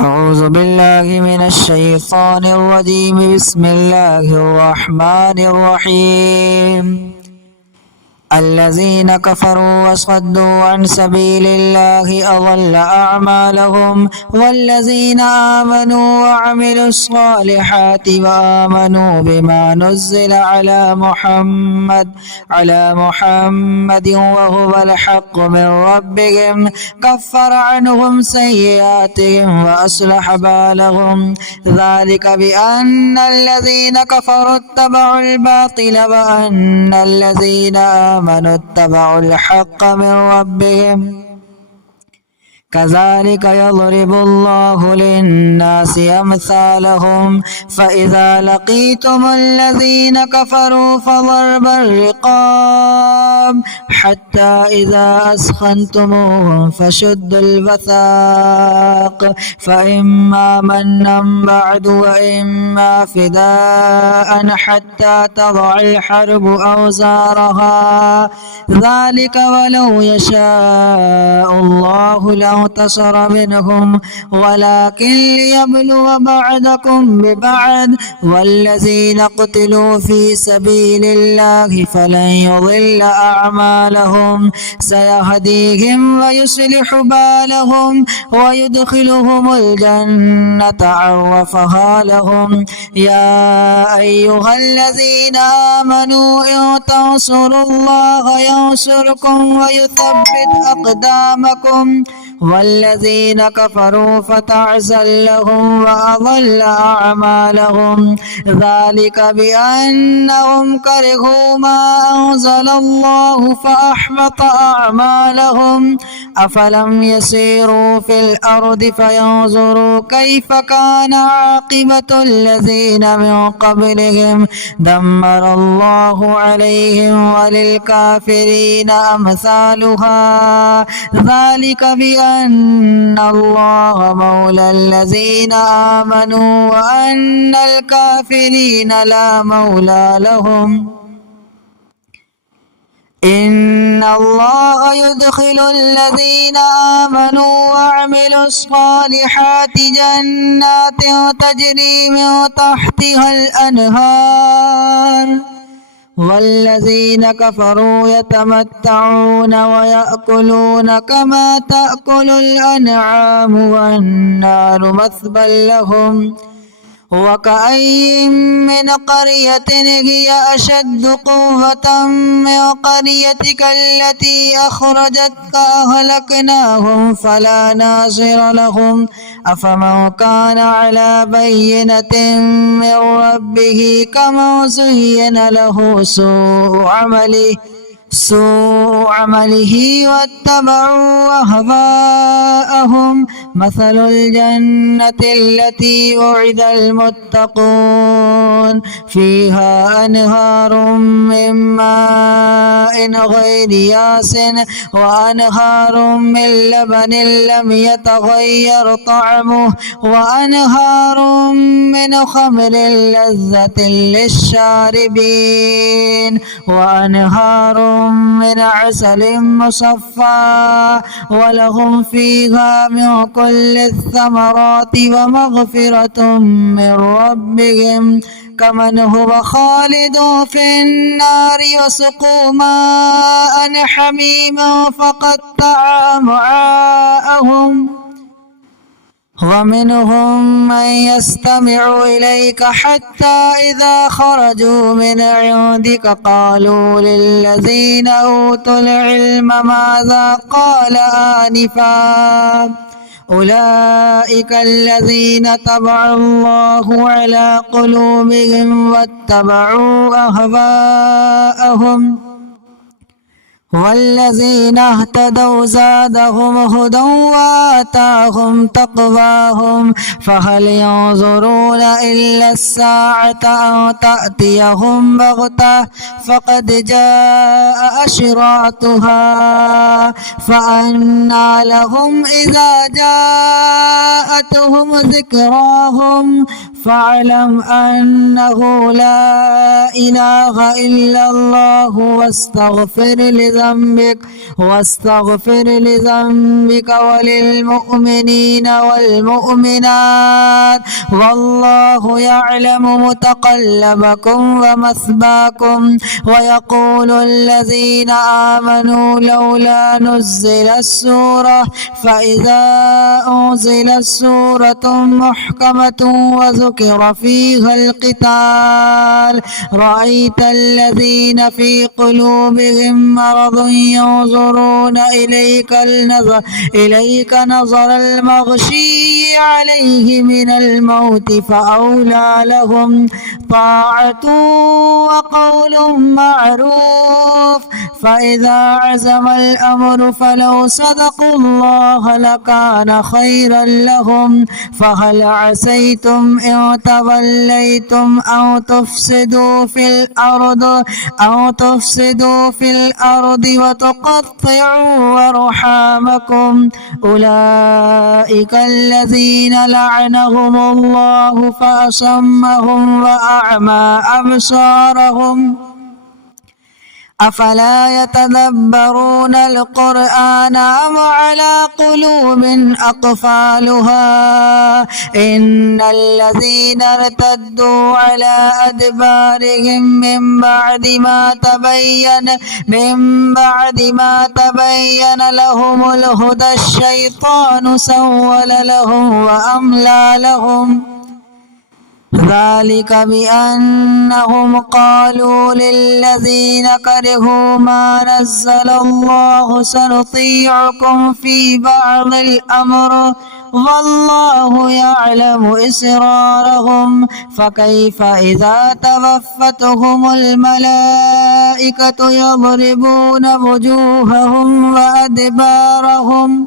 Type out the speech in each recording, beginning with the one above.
أعوذ بالله من الشيطان الرجيم. بسم الله الرحمن الرحيم. الذين كفروا وصدوا عن سبيل الله أضل أعمالهم، والذين آمنوا وعملوا الصالحات وآمنوا بما نزل على محمد وهو الحق من ربهم كفر عنهم سيئاتهم وأصلح بالهم. ذلك بأن الذين كفروا اتبعوا الباطل وأن الذين آمنوا اتبعوا الحق من ربهم. كذلك يضرب الله للناس أمثالهم. فإذا لقيتم الذين كفروا فضرب الرقاب حتى إذا أثخنتموهم فشدوا الوثاق، فإما منا بعد وإما فداء حتى تضع الحرب أوزارها. ذلك ولو يشاء الله لانتصر منهم، ولكن ليبلو بعضكم ببعض. والذين قتلوا في سبيل الله فلن يضل أعمالهم، سيهديهم ويصلح بالهم ويدخلهم الجنة عرفها لهم. يا أيها الذين آمنوا إن تنصروا الله ينصركم ويثبت أقدامكم. والذين كفروا فتعسا لهم وأضل أعمالهم. ذلك بأنهم كرهوا ما أنزل الله فأحبط أعمالهم. أفلم يسيروا في الأرض فينظروا كيف كان عاقبة الذين من قبلهم دمر الله عليهم وللكافرين أمثالها. ذلك بأن الله مولى الذين آمنوا وأن الكافرين لا مولى لهم. إن الله يدخل الذين آمنوا وعملوا الصالحات جنات تجري من تحتها الأنهار، والذين كفروا يتمتعون ويأكلون كما تأكل الأنعام والنار مثوى لهم. وكأي من قرية هي أشد قوة من قريتك التي أخرجتك أهلكناهم فلا ناصر لهم. أفمن كان على بينة من ربه كمن زين له سوء عمله واتبعوا أهواءهم. مثل الجنة التي وعد المتقون فيها أنهار من ماء غير ياس وأنهار من لبن لم يتغير طعمه وأنهار من خمر لذة للشاربين وأنهار من عسل مصفى ولهم فيها من كل الثمرات ومغفرة من ربهم كمن هو خالد في النار وسقوا ماء حميما فقطع أمعاءهم. ومنهم من يستمع إليك حتى إذا خرجوا من عندك قالوا للذين أوتوا العلم ماذا قال آنفا أولئك الذين طبع الله على قلوبهم واتبعوا أهواءهم. والذين اهتدوا زادهم هدى وآتاهم تقواهم. فهل ينظرون إلا الساعة أن تأتيهم بغتة فقد جاء أشراطها فأنى لهم إذا جاءتهم ذكراهم فاعلم أنه لا إله إلا الله واستغفر لذنبك وللمؤمنين والمؤمنات والله يعلم متقلبكم ومثواكم. ويقول الذين آمنوا لولا نزلت سورة فإذا أنزلت سورة محكمة وذكر فيها القتال رأيت الذين في قلوبهم مرض ينظرون إليك نظر المغشي عليه من الموت فأولى لهم طاعة وقول معروف. فإذا عزم الأمر فلو صدقوا الله لكان خيرا لهم. فهل عسيتم إن توليتم أو تفسدوا في الأرض وتقطعوا أرحامكم أولئك الذين لعنهم الله فأصمهم وأعمى أبصارهم أفلا يتدبرون القرآن أم على قلوب أقفالها. إن الذين ارتدوا على أدبارهم من بعد ما تبين لهم الهدى الشيطان سول لهم وأملى لهم ذلك بأنهم قالوا للذين كرهوا ما نزل الله سنطيعكم في بعض الأمر والله يعلم إسرارهم. فكيف إذا توفتهم الملائكة يضربون وجوههم وأدبارهم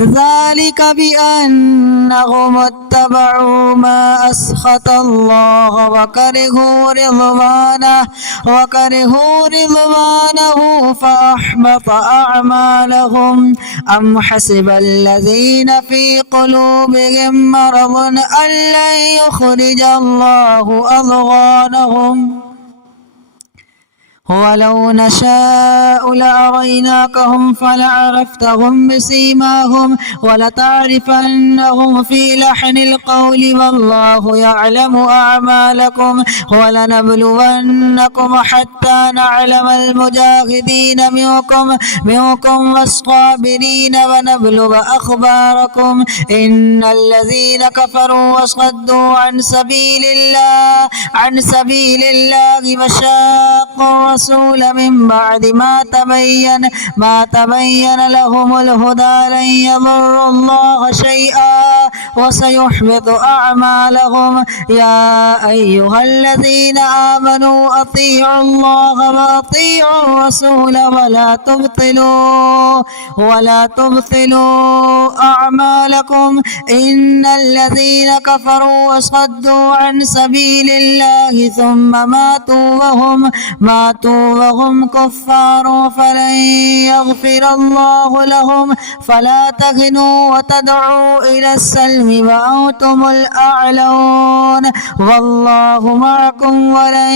ذلك بأنهم اتبعوا ما أسخط الله وكرهوا رضوانه فأحبط أعمالهم. أم حسب الذين في قلوبهم مرض أن لن يخرج الله أضغانهم ولو نشاء لأريناكهم فلعرفتهم بسيماهم ولتعرفنهم في لحن القول والله يعلم أعمالكم. ولنبلونكم حتى نعلم المجاهدين منكم والصابرين ونبلغ أخباركم. إن الذين كفروا وصدوا عن سبيل الله وشاقوا الرسول من بعد ما تبين لهم الهدى لن يضروا الله شيئا وسيحبط أعمالهم. يا أيها الذين آمنوا أطيعوا الله وأطيعوا الرسول ولا تبطلوا أعمالكم. إن الذين كفروا وصدوا عن سبيل الله ثم ماتوا وهم كفار فلن يغفر الله لهم. فلا تهنوا وتدعوا إلى السلم وأنتم الأعلون والله معكم ولن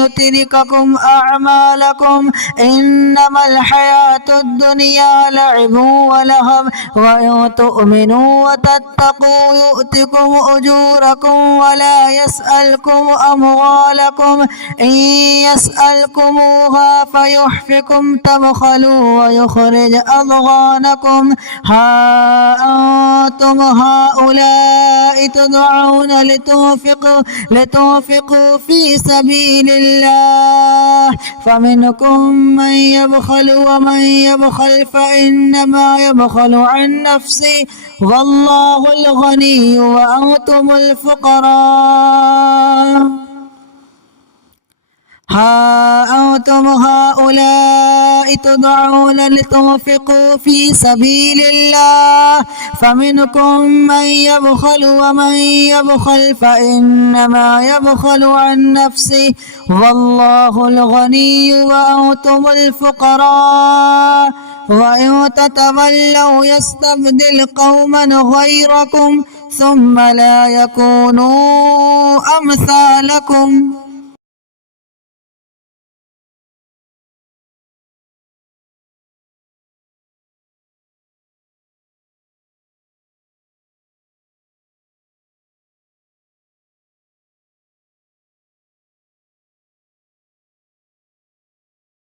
يترككم أعمالكم. إنما الحياة الدنيا لعب ولهو وإن تؤمنوا وتتقوا يؤتكم أجوركم ولا يسألكم أموالكم. إن يسألكموها فيحفكم تبخلوا ويخرج أضغانكم. ها أنتم هؤلاء تدعون لتنفقوا في سبيل الله فمنكم من يبخل ومن يبخل فإنما يبخل عن نفسه والله الغني وأنتم الفقراء. ها أنتم هؤلاء تدعون لتنفقوا في سبيل الله فمنكم من يبخل ومن يبخل فإنما يبخل عن نفسه والله الغني وأنتم الفقراء. وإن تتولوا يستبدل قوما غيركم ثم لا يكونوا أمثالكم